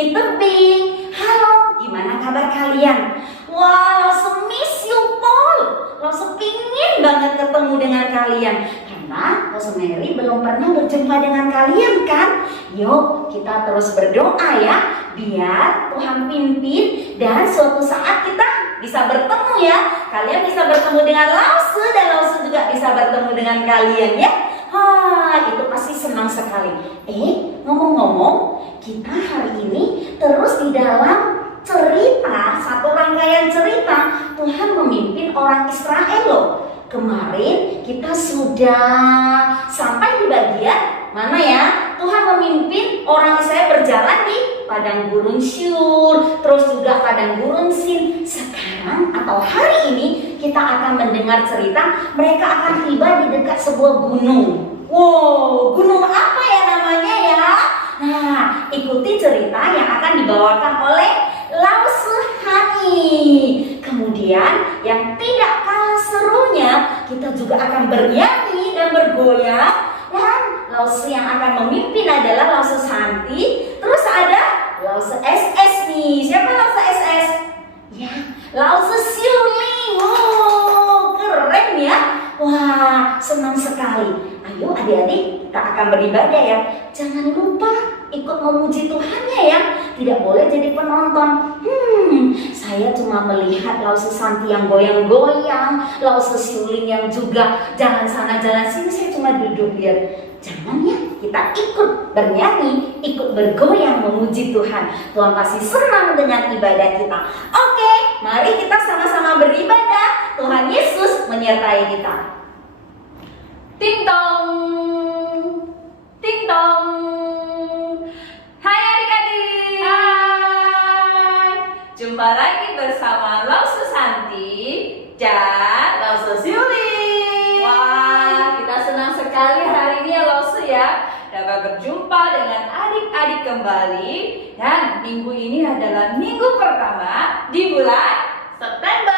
sini tebing. Halo, gimana kabar kalian? Wah, langsung miss you Paul. Langsung pingin banget ketemu dengan kalian. Karena Rosemary belum pernah berjumpa dengan kalian kan? Yuk kita terus berdoa ya, biar Tuhan pimpin dan suatu saat kita bisa bertemu ya. Kalian bisa bertemu dengan Lause dan Lause juga bisa bertemu dengan kalian ya. Itu pasti senang sekali. Ngomong-ngomong, kita hari ini terus di dalam cerita, satu rangkaian cerita Tuhan memimpin orang Israel loh. Kemarin kita sudah sampai di bagian mana ya? Tuhan memimpin orang Israel berjalan di padang gurun Syur, terus juga padang gurun Sin. Sekarang atau hari ini kita akan mendengar cerita mereka akan tiba di dekat sebuah gunung. Wow, gunung apa ya namanya ya? Nah, ikuti cerita yang akan dibawakan oleh Lause Hani. Kemudian yang tidak kalah serunya, kita juga akan bernyanyi dan bergoyang. Dan Lause yang akan memimpin adalah Lause Santi. Terus ada Lause SS nih. Siapa Lause SS? Ya, Lause Siuling. Wow, keren ya. Wah, senang sekali. Ayo adik-adik, kita akan beribadah ya. Jangan lupa ikut memuji Tuhannya ya. Tidak boleh jadi penonton. Saya cuma melihat Lause Santi yang goyang-goyang, Lause Siuling yang juga jalan sana jalan sini. Saya cuma duduk lihat. Jangan ya, kita ikut bernyanyi, ikut bergoyang memuji Tuhan. Tuhan pasti senang dengan ibadah kita. Oke, mari kita sama-sama beribadah. Tuhan Yesus menyertai kita. Ting tong, ting tong. Hai adik-adik. Hai. Jumpa lagi bersama Lause Santi dan Lause Siuling. Wah, kita senang sekali hari ini ya Lause ya, dapat berjumpa dengan adik-adik kembali. Dan minggu ini adalah minggu pertama di bulan September.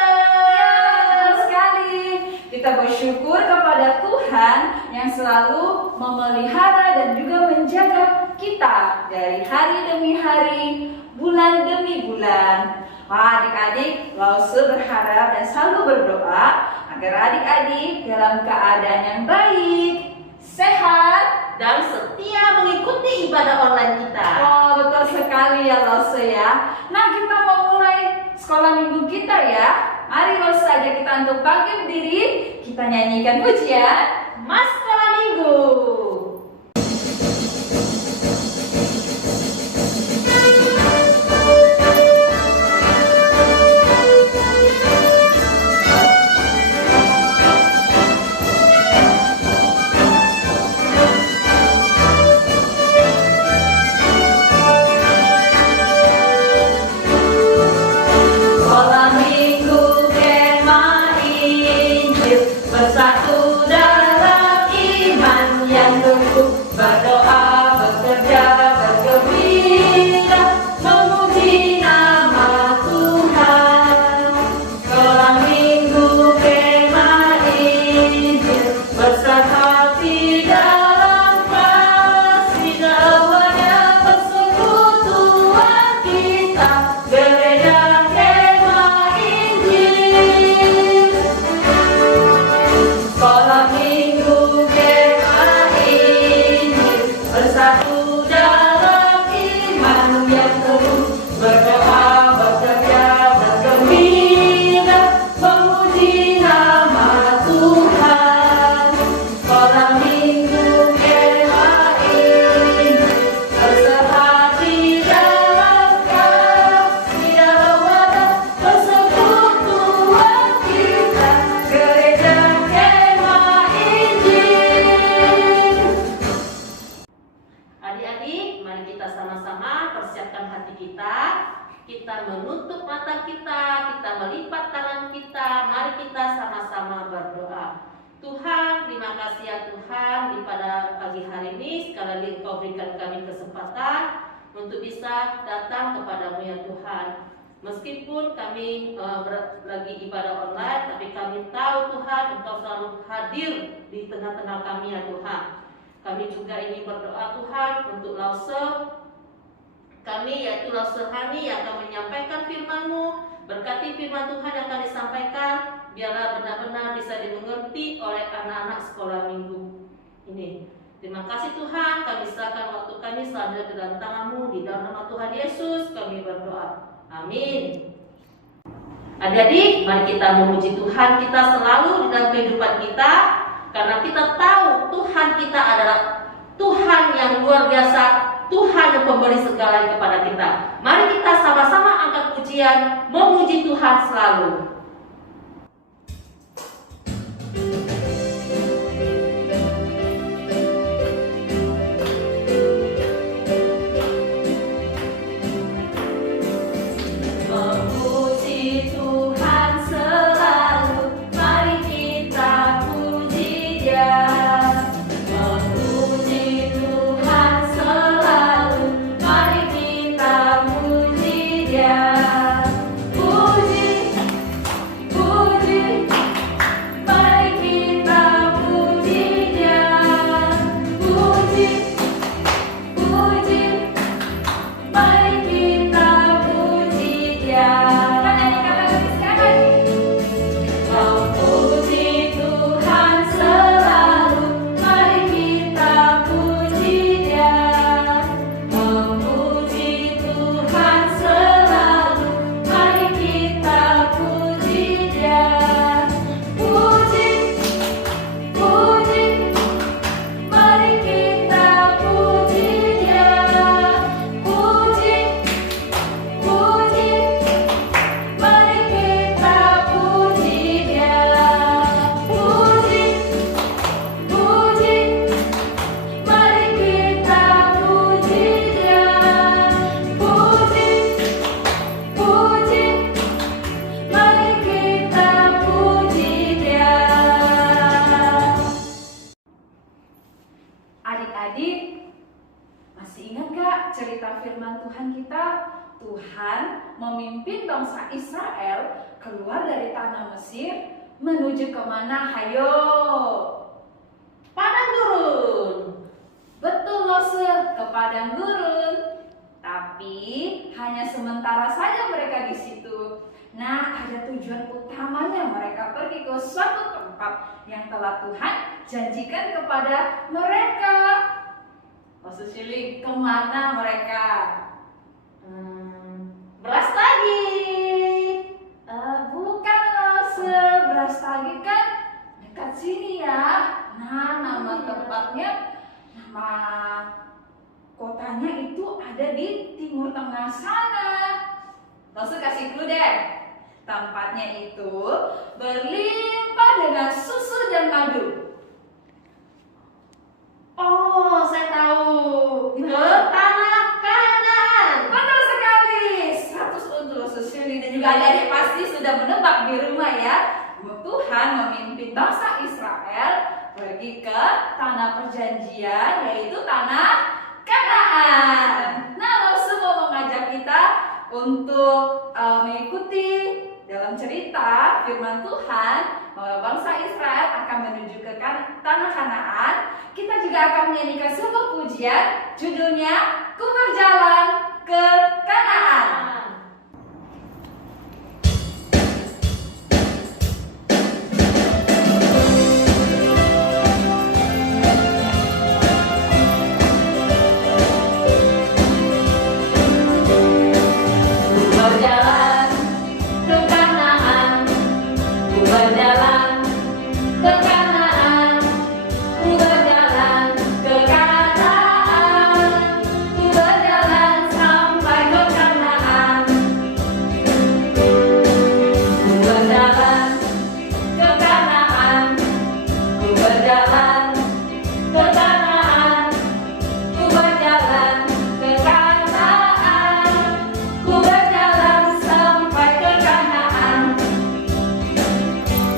Kita bersyukur kepada Tuhan yang selalu memelihara dan juga menjaga kita dari hari demi hari, bulan demi bulan. Adik-adik, Lause berharap dan selalu berdoa agar adik-adik dalam keadaan yang baik, sehat, dan setia mengikuti ibadah online kita. Betul sekali ya Lause ya. Nah, kita mau mulai sekolah minggu kita ya. Mari Lause saja kita untuk bangkit berdiri, kita nyanyikan pujian Mas Sekolah Minggu. Bersatu dalam iman yang teguh, berdoa, bekerja, bergembira, memuji nama Tuhan. Sekolah minggu kemah Injil, bersatu dalam kasih damai persekutuan kita, gereja kemah Injil. Sekolah minggu kemah Injil, bersatu dalam iman yang teguh, berdoa, bekerja, bergembira, memuji nama Tuhan. Sekolah minggu kemah Injil, bersehati dalam kasih, dalam wadah persekutuan kita, gereja kemah Injil. Adik-adik, mari kita sama-sama persiapkan hati kita. Kita menutup mata kita melipat tangan kita. Mari kita sama-sama berdoa. Tuhan, terima kasih ya Tuhan, di pada pagi hari ini sekali lagi Engkau berikan kami kesempatan untuk bisa datang kepadamu ya Tuhan. Meskipun kami lagi ibadah online, tapi kami tahu Tuhan Engkau selalu hadir di tengah-tengah kami ya Tuhan. Kami juga ingin berdoa Tuhan untuk Lause Kami yaitu Roshani yang akan menyampaikan firman-Mu. Berkati firman Tuhan yang akan disampaikan, biarlah benar-benar bisa dimengerti oleh anak-anak sekolah minggu ini. Terima kasih Tuhan, kami serahkan waktu kami selanjutnya ke dalam tangan-Mu. Di dalam nama Tuhan Yesus kami berdoa. Amin. Adik-adik, mari kita memuji Tuhan kita selalu di dalam kehidupan kita, karena kita tahu Tuhan kita adalah Tuhan yang luar biasa, Tuhan yang pemberi segalanya kepada kita. Mari kita sama-sama angkat pujian, memuji Tuhan selalu. Memuji Tuhan selalu, mari kita puji Dia. Memuji Tuhan selalu, mari kita puji Dia. Puji, puji, mari kita puji Dia. Puji, puji, mari kita puji Dia. Memuji Tuhan selalu, mari kita puji Dia. Memuji Tuhan selalu, mari kita puji Dia. Puji, puji, mari kita puji Dia. Puji, puji, mari kita puji Dia. Puji, puji, mari kita puji Dia. Puji, puji, mari kita puji Dia. Adik-adik, masih ingat gak cerita firman Tuhan kita? Tuhan memimpin bangsa Israel keluar dari tanah Mesir menuju kemana? Hayo! Padang gurun. Betul Lose, ke padang gurun. Tapi hanya sementara saja mereka di situ. Nah, ada tujuan utamanya mereka pergi ke suatu tempat yang telah Tuhan janjikan kepada mereka. Lose Shirley, kemana mereka? Beras lagi. Bukan Lose, beras tagi kan dekat sini ya. Nah, nama tempatnya, nama kotanya itu ada di timur tengah sana. Lose kasih clue deh. Tempatnya itu berlimpah dengan susu dan madu. Oh, saya tahu. Ke tanah Kanaan. Betul sekali. 100 untuk Lose Shirley dan juga adik-adik pasti sudah menebak di rumah ya. Tuhan memimpin bangsa Israel pergi ke tanah perjanjian, yaitu tanah Kanaan. Nah, Lose mau mengajak kita untuk mengikuti dalam cerita firman Tuhan bahwa bangsa Israel akan menuju ke tanah Kanaan. Kita juga akan menyanyikan sebuah pujian, judulnya Ku Berjalan ke Kanaan. Berjalan ke Kanaan, ku berjalan ke Kanaan, ku berjalan ke Kanaan, ku berjalan sampai ke Kanaan. Ku berjalan ke Kanaan, ku berjalan ke Kanaan, ku berjalan ke Kanaan, ku berjalan sampai ke Kanaan.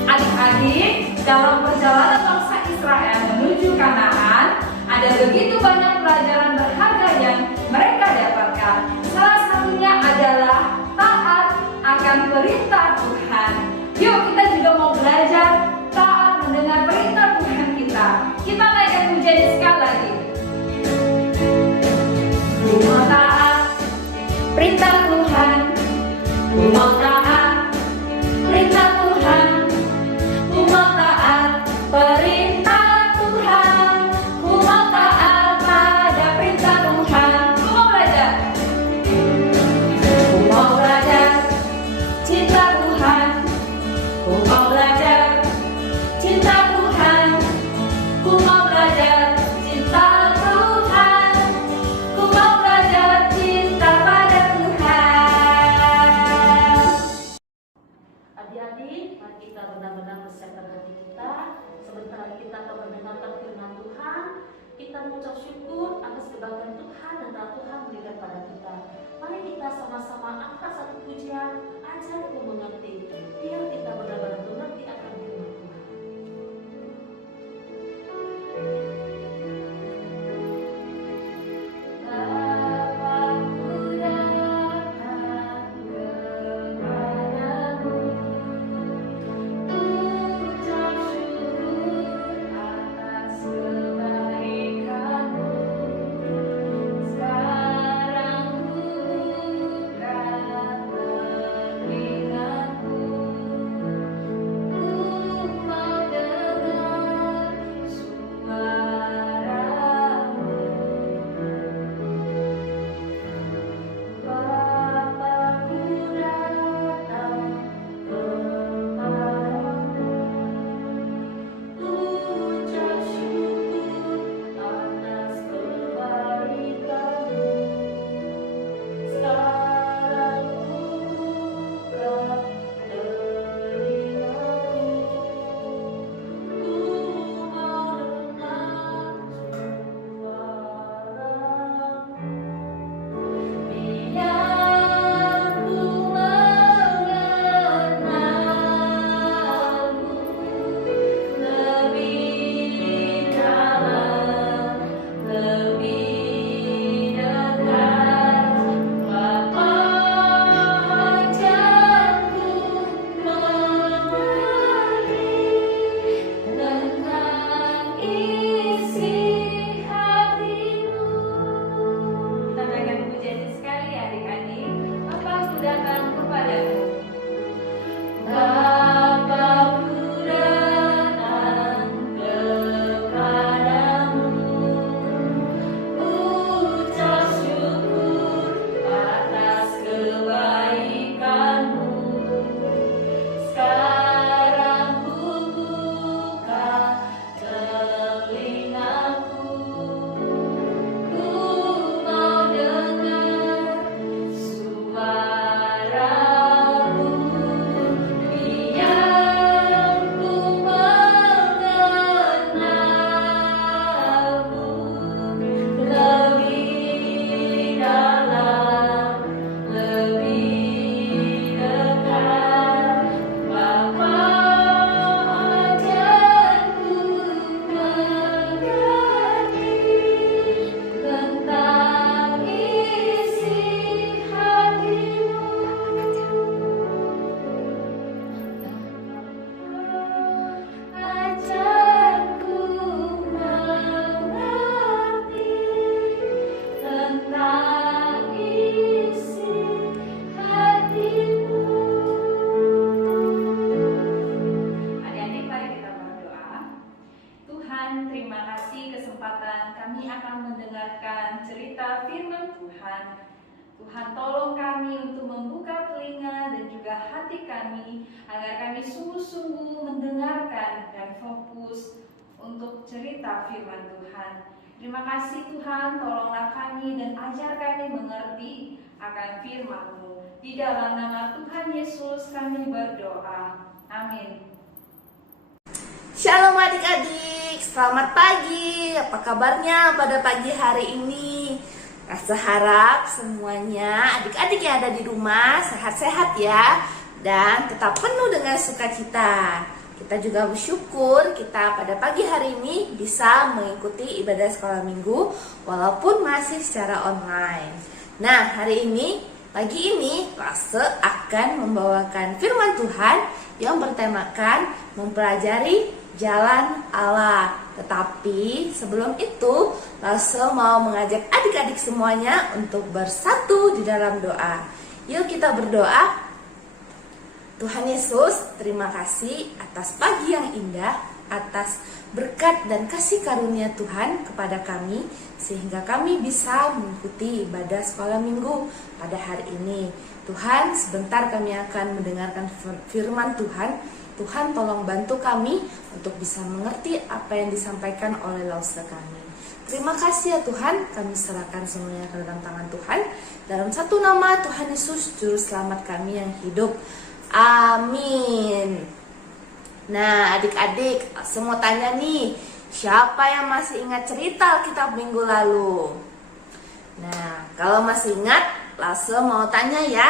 Adik-adik, dalam perjalanan bangsa Israel menuju Kanaan, ada begitu banyak pelajaran berharga yang mereka dapatkan. Salah satunya adalah taat akan perintah Tuhan. Yuk, kita juga mau belajar taat mendengar perintah Tuhan kita. Kita naikkan pujian sekali lagi. Ku mau taat perintah Tuhan. Ku mau taat perintah Tuhan. Ku mau taat perintah Tuhan. Ku mau taat pada perintah Tuhan. Ku mau belajar. Ku mau belajar cinta Tuhan. Ku mau belajar cinta Tuhan. Ku mau belajar cinta Tuhan. Ku mau belajar cinta pada Tuhan. Adik-adik, mari kita benar-benar persiapkan hati kita. Sebentar lagi kita akan mendengarkan firman Tuhan. Kita mengucap syukur atas kebaikan Tuhan dan telah Tuhan berikan pada kita. Mari kita sama-sama angkat satu pujian, ajar aku mengerti, biar kita benar-benar mengerti akan firman Tuhan. Bapa-Ku datang kepadamu, ucap syukur atas kebaikan-Mu. Sekarang ku buka telingaku, ku mau dengar suara-Mu. Bapa-Ku datang kepadamu, ucap syukur atas kebaikan-Mu. Sekarang ku buka telingaku, ku mau dengar suara-Mu. Biar ku mengenalmu lebih dalam, lebih dekat. Bapa, ajarku mengerti tentang isi hati-Mu. Kita berikan pujian sekali adik-adik. Bapa-Ku datang kepadamu. Bapa-Ku datang kepadamu, ucap syukur atas kebaikan-Mu. Sekarang ku buka telingaku, ku mau dengar suara-Mu. Biar ku mengenalmu lebih dalam, lebih dekat. Bapa, ajarku mengerti tentang isi hati-Mu. Ajarku mengerti tentang isi hati-Mu. Adik-adik, mari kita berdoa. Tuhan, terima kasih kesempatan kami akan mendengarkan cerita firman Tuhan. Tuhan, tolong kami untuk membuka telinga dan juga hati kami agar kami sungguh-sungguh mendengarkan dan fokus untuk cerita firman Tuhan. Terima kasih Tuhan, tolonglah kami dan ajar kami mengerti akan firman-Mu. Di dalam nama Tuhan Yesus kami berdoa. Amin. Shalom adik-adik, selamat pagi. Apa kabarnya pada pagi hari ini? Rasa harap semuanya adik-adik yang ada di rumah sehat-sehat ya, dan tetap penuh dengan sukacita. Kita juga bersyukur kita pada pagi hari ini bisa mengikuti ibadah sekolah minggu walaupun masih secara online. Nah, hari ini, pagi ini, Klase akan membawakan firman Tuhan yang bertemakan mempelajari jalan Allah. Tetapi sebelum itu, Lause mau mengajak adik-adik semuanya untuk bersatu di dalam doa. Yuk kita berdoa. Tuhan Yesus, terima kasih atas pagi yang indah, atas berkat dan kasih karunia Tuhan kepada kami, sehingga kami bisa mengikuti ibadah sekolah minggu pada hari ini. Tuhan, sebentar kami akan mendengarkan firman Tuhan. Tuhan tolong bantu kami untuk bisa mengerti apa yang disampaikan oleh Lause kami. Terima kasih ya Tuhan, kami serahkan semuanya ke dalam tangan Tuhan. Dalam satu nama Tuhan Yesus, Juru Selamat kami yang hidup. Amin. Nah adik-adik, semua tanya nih, siapa yang masih ingat cerita Alkitab minggu lalu? Nah kalau masih ingat, Lause mau tanya ya,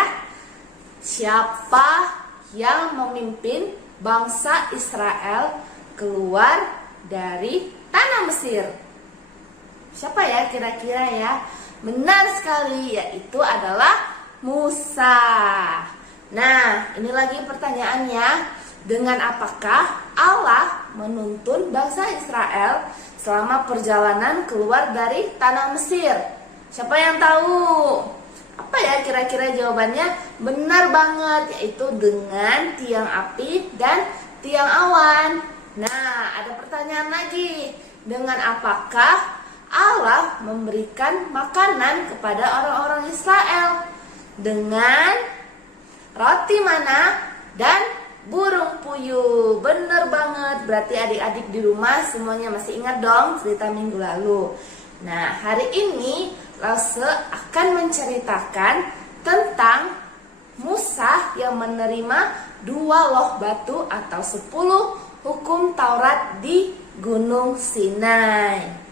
siapa yang memimpin bangsa Israel keluar dari tanah Mesir? Siapa ya kira-kira ya? Benar sekali, yaitu adalah Musa. Nah, ini lagi pertanyaannya, dengan apakah Allah menuntun bangsa Israel selama perjalanan keluar dari tanah Mesir? Siapa yang tahu? Apa ya kira-kira jawabannya? Benar banget, yaitu dengan tiang api dan tiang awan. Nah, ada pertanyaan lagi. Dengan apakah Allah memberikan makanan kepada orang-orang Israel? Dengan roti mana dan burung puyuh. Bener banget, berarti adik-adik di rumah semuanya masih ingat dong cerita minggu lalu. Nah, hari ini Lause akan menceritakan tentang Musa yang menerima 2 loh batu atau 10 hukum Taurat di Gunung Sinai.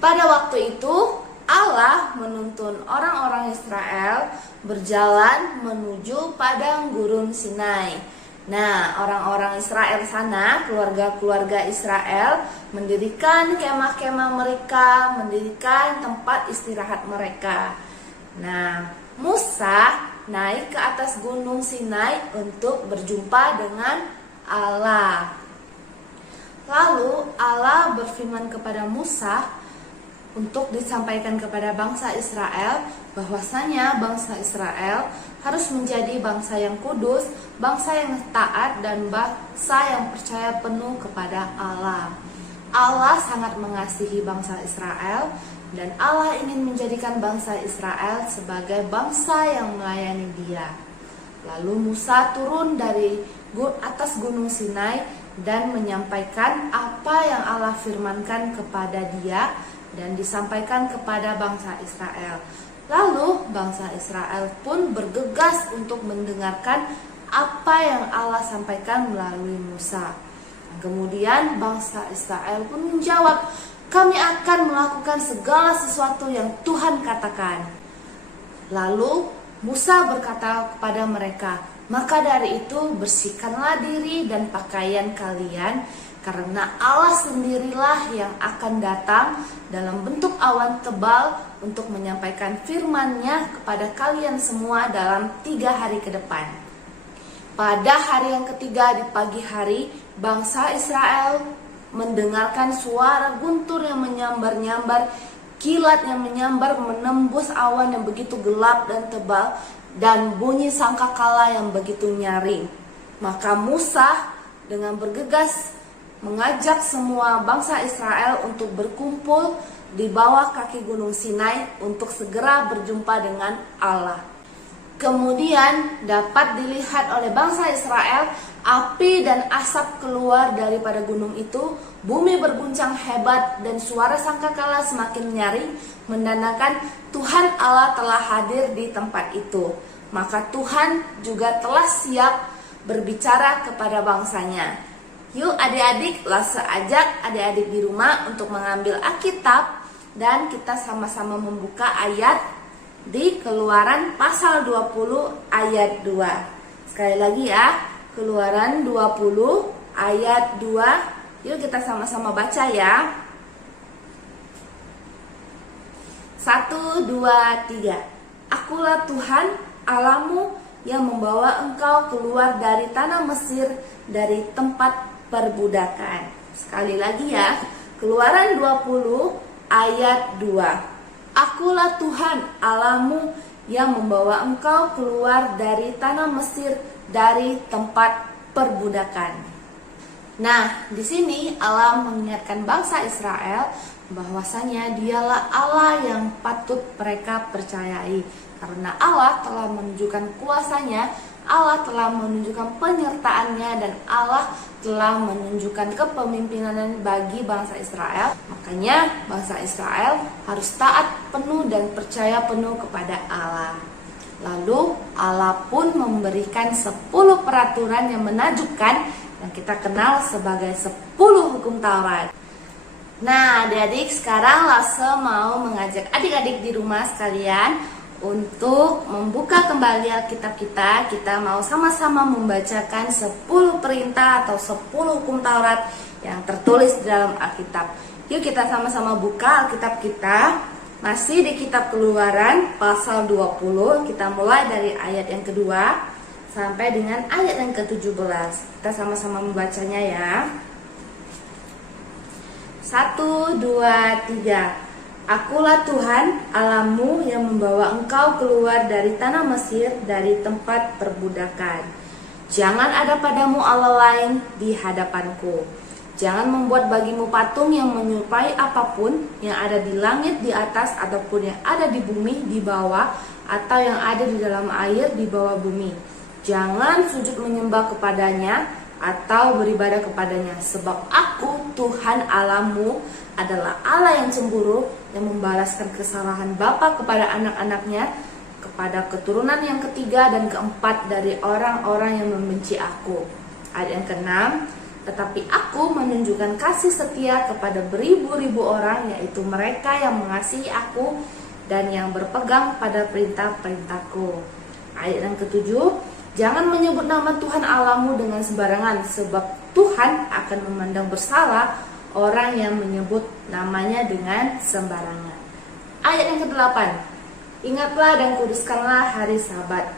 Pada waktu itu Allah menuntun orang-orang Israel berjalan menuju padang gurun Sinai. Nah, orang-orang Israel sana, keluarga-keluarga Israel, mendirikan kemah-kemah mereka, mendirikan tempat istirahat mereka. Nah, Musa naik ke atas gunung Sinai untuk berjumpa dengan Allah. Lalu Allah berfirman kepada Musa untuk disampaikan kepada bangsa Israel bahwasanya bangsa Israel harus menjadi bangsa yang kudus, bangsa yang taat, dan bangsa yang percaya penuh kepada Allah. Allah sangat mengasihi bangsa Israel dan Allah ingin menjadikan bangsa Israel sebagai bangsa yang melayani Dia. Lalu Musa turun dari atas gunung Sinai dan menyampaikan apa yang Allah firmankan kepada dia dan disampaikan kepada bangsa Israel. Lalu bangsa Israel pun bergegas untuk mendengarkan apa yang Allah sampaikan melalui Musa. Kemudian bangsa Israel pun menjawab, "Kami akan melakukan segala sesuatu yang Tuhan katakan." Lalu Musa berkata kepada mereka, "Maka dari itu bersihkanlah diri dan pakaian kalian, karena Allah sendirilah yang akan datang dalam bentuk awan tebal untuk menyampaikan firman-Nya kepada kalian semua dalam 3 hari ke depan." Pada hari yang ketiga di pagi hari, bangsa Israel mendengarkan suara guntur yang menyambar-nyambar, kilat yang menyambar menembus awan yang begitu gelap dan tebal, dan bunyi sangkakala yang begitu nyaring. Maka Musa dengan bergegas mengajak semua bangsa Israel untuk berkumpul di bawah kaki gunung Sinai untuk segera berjumpa dengan Allah. Kemudian dapat dilihat oleh bangsa Israel api dan asap keluar daripada gunung itu, bumi berguncang hebat dan suara sangkakala semakin nyaring menandakan Tuhan Allah telah hadir di tempat itu. Maka Tuhan juga telah siap berbicara kepada bangsanya. Yuk adik-adik, Lause ajak adik-adik di rumah untuk mengambil Alkitab dan kita sama-sama membuka ayat di Keluaran pasal 20 ayat 2. Sekali lagi ya, Keluaran 20 ayat 2. Yuk kita sama-sama baca ya. 1, 2, 3. Akulah Tuhan Allahmu yang membawa engkau keluar dari tanah Mesir, dari tempat perbudakan. Sekali lagi ya, Keluaran 20 ayat 2. Akulah Tuhan Allahmu yang membawa engkau keluar dari tanah Mesir, dari tempat perbudakan. Nah, di sini Allah mengingatkan bangsa Israel bahwasanya dialah Allah yang patut mereka percayai, karena Allah telah menunjukkan kuasanya, Allah telah menunjukkan penyertaannya, dan Allah telah menunjukkan kepemimpinan bagi bangsa Israel. Makanya bangsa Israel harus taat penuh dan percaya penuh kepada Allah. Lalu Allah pun memberikan 10 peraturan yang menakjubkan yang kita kenal sebagai 10 hukum Taurat. Nah, adik-adik, sekarang Lase mau mengajak adik-adik di rumah sekalian untuk membuka kembali Alkitab kita. Kita mau sama-sama membacakan 10 perintah atau 10 hukum Taurat yang tertulis di dalam Alkitab. Yuk kita sama-sama buka Alkitab kita. Masih di kitab Keluaran pasal 20. Kita mulai dari ayat yang kedua sampai dengan ayat yang ke-17. Kita sama-sama membacanya ya. 1, 2, 3. Akulah Tuhan Allahmu yang membawa engkau keluar dari tanah Mesir, dari tempat perbudakan. Jangan ada padamu Allah lain di hadapanku. Jangan membuat bagimu patung yang menyerupai apapun yang ada di langit di atas, ataupun yang ada di bumi di bawah, atau yang ada di dalam air di bawah bumi. Jangan sujud menyembah kepadanya atau beribadah kepadanya, sebab aku Tuhan Allahmu adalah Allah yang cemburu, yang membalaskan kesalahan bapa kepada anak-anaknya, kepada keturunan yang ketiga dan keempat dari orang-orang yang membenci aku. Ayat yang ke-6, tetapi aku menunjukkan kasih setia kepada beribu-ribu orang, yaitu mereka yang mengasihi aku dan yang berpegang pada perintah-perintahku. Ayat yang ke-7, jangan menyebut nama Tuhan Allahmu dengan sembarangan, sebab Tuhan akan memandang bersalah orang yang menyebut namanya dengan sembarangan. Ayat yang ke-8, ingatlah dan kuduskanlah hari Sabat.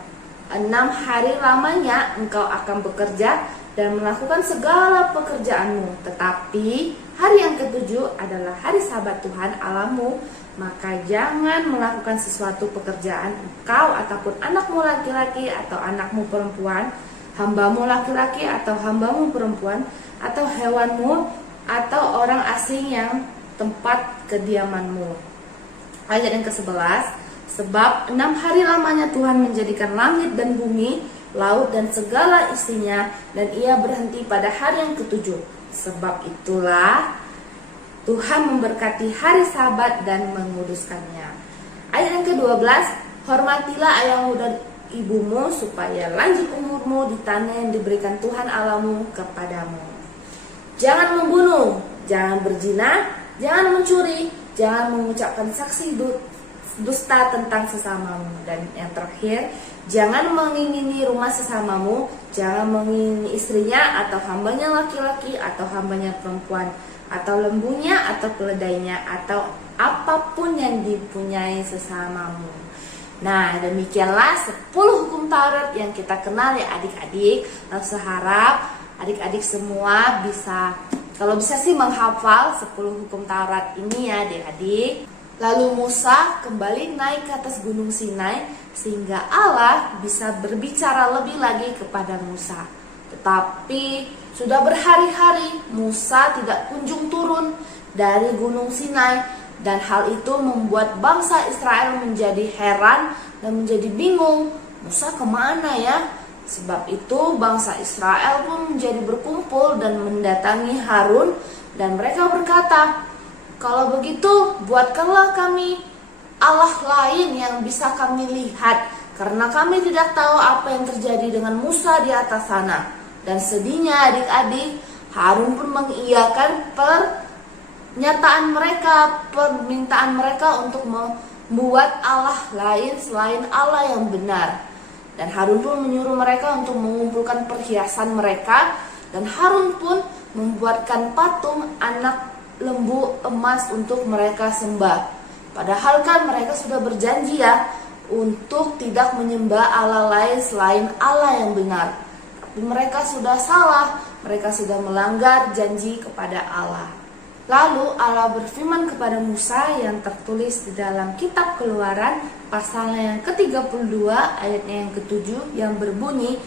6 hari lamanya engkau akan bekerja dan melakukan segala pekerjaanmu, tetapi hari yang ke-7 adalah hari Sabat Tuhan Allahmu. Maka jangan melakukan sesuatu pekerjaan engkau ataupun anakmu laki-laki atau anakmu perempuan, hambamu laki-laki atau hambamu perempuan, atau hewanmu atau orang asing yang tempat kediamanmu. Ayat yang ke-11, sebab 6 hari lamanya Tuhan menjadikan langit dan bumi, laut dan segala isinya, dan ia berhenti pada hari yang ke-7. Sebab itulah Tuhan memberkati hari Sabat dan menguduskannya. Ayat yang ke-12, hormatilah ayahmu dan ibumu, supaya lanjut umurmu di tanah yang diberikan Tuhan Allahmu kepadamu. Jangan membunuh, jangan berzina, jangan mencuri, jangan mengucapkan saksi dusta tentang sesamamu. Dan yang terakhir, jangan mengingini rumah sesamamu, jangan mengingini istrinya atau hambanya laki-laki atau hambanya perempuan, atau lembunya atau keledainya, atau apapun yang dipunyai sesamamu. Nah, demikianlah 10 hukum Taurat yang kita kenal ya adik-adik. Lalu seharap adik-adik semua bisa, kalau bisa sih menghafal 10 hukum Taurat ini ya adik-adik. Lalu Musa kembali naik ke atas gunung Sinai, sehingga Allah bisa berbicara lebih lagi kepada Musa. Tetapi sudah berhari-hari Musa tidak kunjung turun dari gunung Sinai, dan hal itu membuat bangsa Israel menjadi heran dan menjadi bingung. Musa kemana ya? Sebab itu bangsa Israel pun menjadi berkumpul dan mendatangi Harun, dan mereka berkata, kalau begitu buatkanlah kami Allah lain yang bisa kami lihat, karena kami tidak tahu apa yang terjadi dengan Musa di atas sana. Dan sedihnya adik-adik, Harun pun mengiyakan pernyataan mereka, permintaan mereka untuk membuat Allah lain selain Allah yang benar. Dan Harun pun menyuruh mereka untuk mengumpulkan perhiasan mereka, dan Harun pun membuatkan patung anak lembu emas untuk mereka sembah. Padahal kan mereka sudah berjanji ya untuk tidak menyembah Allah lain selain Allah yang benar. Mereka sudah salah, mereka sudah melanggar janji kepada Allah. Lalu Allah berfirman kepada Musa yang tertulis di dalam kitab Keluaran pasalnya yang ke-32 ayatnya yang ke-7 yang berbunyi,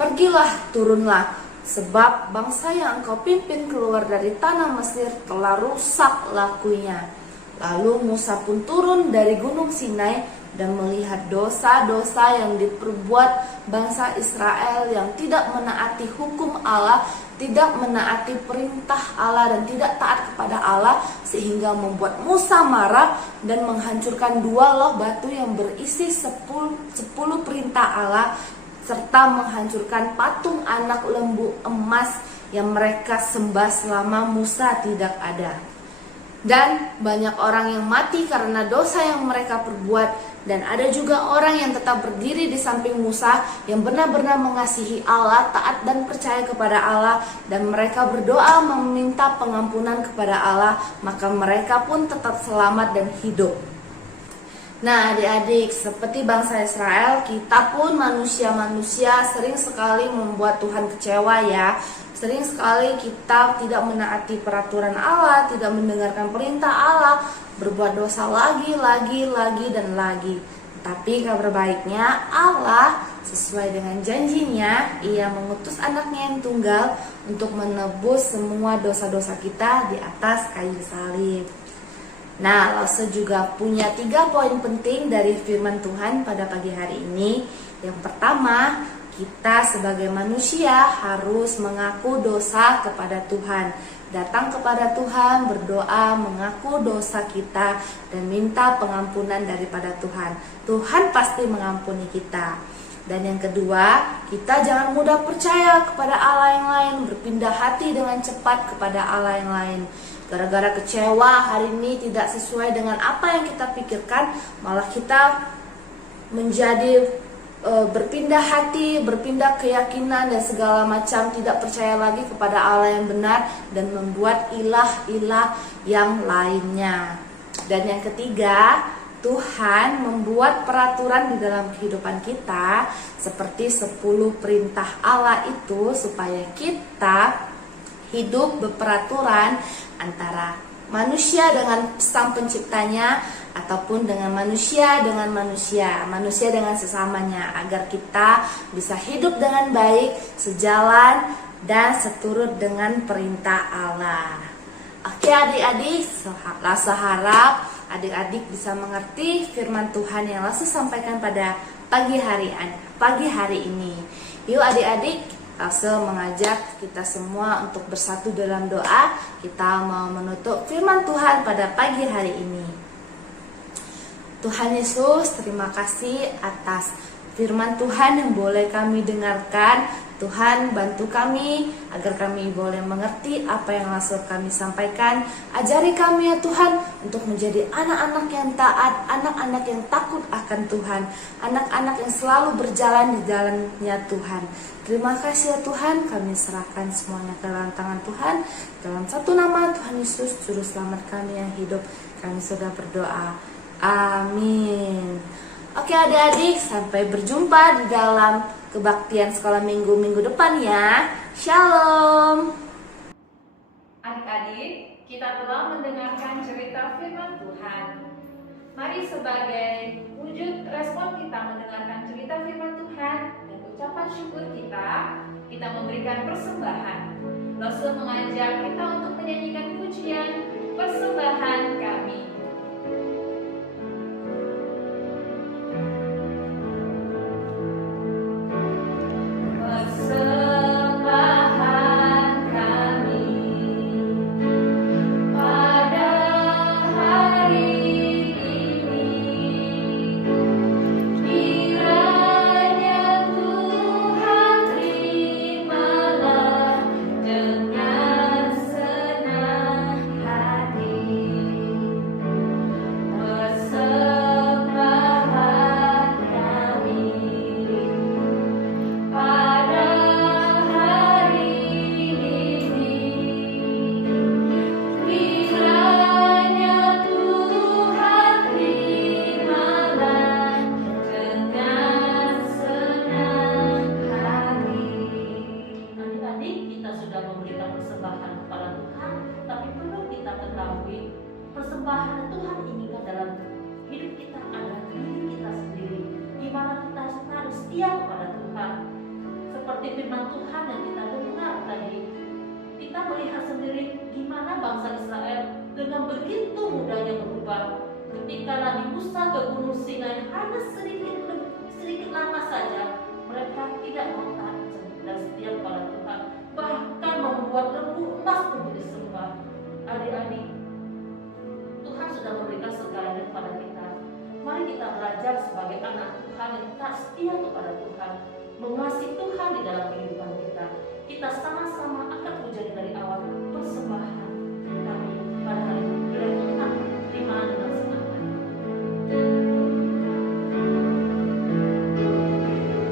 "Pergilah, turunlah, sebab bangsa yang engkau pimpin keluar dari tanah Mesir telah rusak lakunya." Lalu Musa pun turun dari gunung Sinai dan melihat dosa-dosa yang diperbuat bangsa Israel yang tidak menaati hukum Allah, tidak menaati perintah Allah dan tidak taat kepada Allah, sehingga membuat Musa marah dan menghancurkan 2 loh batu yang berisi 10 perintah Allah, serta menghancurkan patung anak lembu emas yang mereka sembah selama Musa tidak ada. Dan banyak orang yang mati karena dosa yang mereka perbuat, dan ada juga orang yang tetap berdiri di samping Musa yang benar-benar mengasihi Allah, taat dan percaya kepada Allah, dan mereka berdoa meminta pengampunan kepada Allah, maka mereka pun tetap selamat dan hidup. Nah, adik-adik, seperti bangsa Israel, kita pun manusia-manusia sering sekali membuat Tuhan kecewa ya. Sering sekali kita tidak menaati peraturan Allah, tidak mendengarkan perintah Allah, berbuat dosa lagi, dan lagi. Tapi kabar baiknya, Allah sesuai dengan janjinya, Ia mengutus anaknya yang tunggal untuk menebus semua dosa-dosa kita di atas kayu salib. Nah, Lose juga punya 3 poin penting dari firman Tuhan pada pagi hari ini. Yang pertama, kita sebagai manusia harus mengaku dosa kepada Tuhan. Datang kepada Tuhan, berdoa, mengaku dosa kita, dan minta pengampunan daripada Tuhan. Tuhan pasti mengampuni kita. Dan yang kedua, kita jangan mudah percaya kepada Allah yang lain, berpindah hati dengan cepat kepada Allah yang lain. Gara-gara kecewa hari ini tidak sesuai dengan apa yang kita pikirkan, malah kita menjadi berpindah hati, berpindah keyakinan dan segala macam, tidak percaya lagi kepada Allah yang benar dan membuat ilah-ilah yang lainnya. Dan yang ketiga, Tuhan membuat peraturan di dalam kehidupan kita seperti 10 perintah Allah itu supaya kita hidup berperaturan antara manusia dengan sang penciptanya, ataupun dengan manusia dengan sesamanya, agar kita bisa hidup dengan baik, sejalan dan seturut dengan perintah Allah. Oke adik-adik, Lase harap adik-adik bisa mengerti firman Tuhan yang Lase sampaikan pada pagi hari ini. Yuk adik-adik, Lase mengajak kita semua untuk bersatu dalam doa. Kita mau menutup firman Tuhan pada pagi hari ini. Tuhan Yesus, terima kasih atas firman Tuhan yang boleh kami dengarkan. Tuhan, bantu kami agar kami boleh mengerti apa yang Lase kami sampaikan. Ajari kami ya Tuhan untuk menjadi anak-anak yang taat, anak-anak yang takut akan Tuhan, anak-anak yang selalu berjalan di jalannya Tuhan. Terima kasih ya Tuhan, kami serahkan semuanya ke dalam tangan Tuhan. Dalam satu nama Tuhan Yesus, Juru Selamat kami yang hidup, kami sudah berdoa. Amin. Oke adik-adik, sampai berjumpa di dalam kebaktian sekolah minggu depan ya. Shalom. Adik-adik, kita telah mendengarkan cerita firman Tuhan. Mari sebagai wujud respon kita mendengarkan cerita firman Tuhan dan ucapan syukur kita memberikan persembahan. Lose mengajak kita untuk menyanyikan pujian persembahan kami. Dengan senang hati. seperti firman Tuhan yang kita dengar tadi. Kita melihat sendiri gimana bangsa Israel dengan begitu mudahnya berubah. Ketika Nabi Musa ke Gunung Sinai hanya sedikit lama saja, mereka tidak mau taat dan setia kepada Tuhan, bahkan membuat lembu emas untuk disembah. Adik-adik, Tuhan sudah memberikan segalanya kepada kita. Mari kita belajar sebagai anak Tuhan yang tak setia kepada Tuhan, mengasihi Tuhan di dalam kehidupan kita. Kita sama-sama akan menjadi dari awal persembahan kami pada hari ini. Biar Tuhan terima dengan senang hati.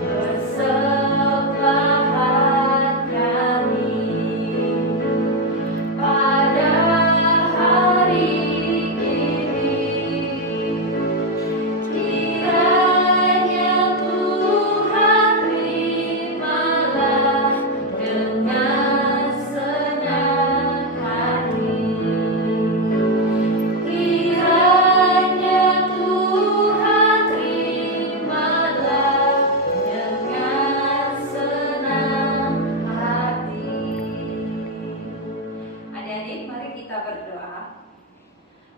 Persembahan kami pada hari ini, kiranya Tuhan terimalah dengan senang hati. Kiranya Tuhan terimalah dengan senang hati. Adik-adik, mari kita berdoa.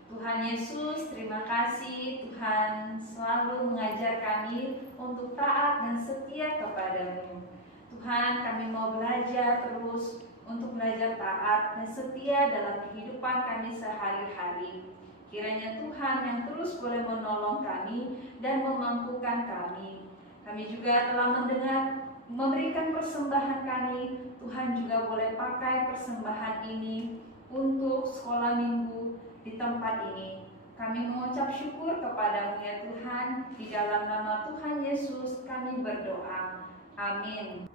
Tuhan Yesus, terima kasih Tuhan selalu mengajar kami untuk taat dan setia kepadamu. Tuhan, kami mau belajar terus untuk belajar taat dan setia dalam kehidupan kami sehari-hari. Kiranya Tuhan yang terus boleh menolong kami dan memampukan kami. Kami juga telah mendengar memberikan persembahan kami. Tuhan juga boleh pakai persembahan ini untuk sekolah minggu di tempat ini. Kami mengucap syukur kepadamu ya Tuhan. Di dalam nama Tuhan Yesus kami berdoa. Amin.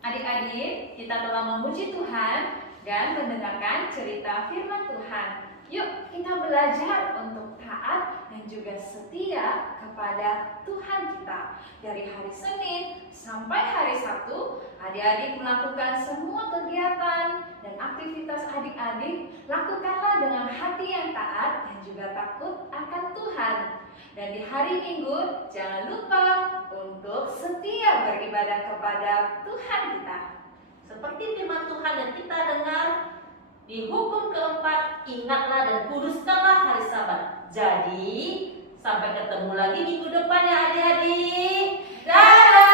Adik-adik, kita telah memuji Tuhan dan mendengarkan cerita firman Tuhan. Yuk kita belajar untuk taat dan juga setia kepada Tuhan kita. Dari hari Senin sampai hari Sabtu, adik-adik melakukan semua kegiatan dan aktivitas adik-adik. Lakukanlah dengan hati yang taat dan juga takut akan Tuhan. Dan di hari Minggu, jangan lupa untuk setia beribadah kepada Tuhan kita. Seperti firman Tuhan yang kita dengar di hukum keempat, ingatlah dan kuduskanlah hari Sabat. Jadi, sampai ketemu lagi minggu depan ya adik-adik. Dadah!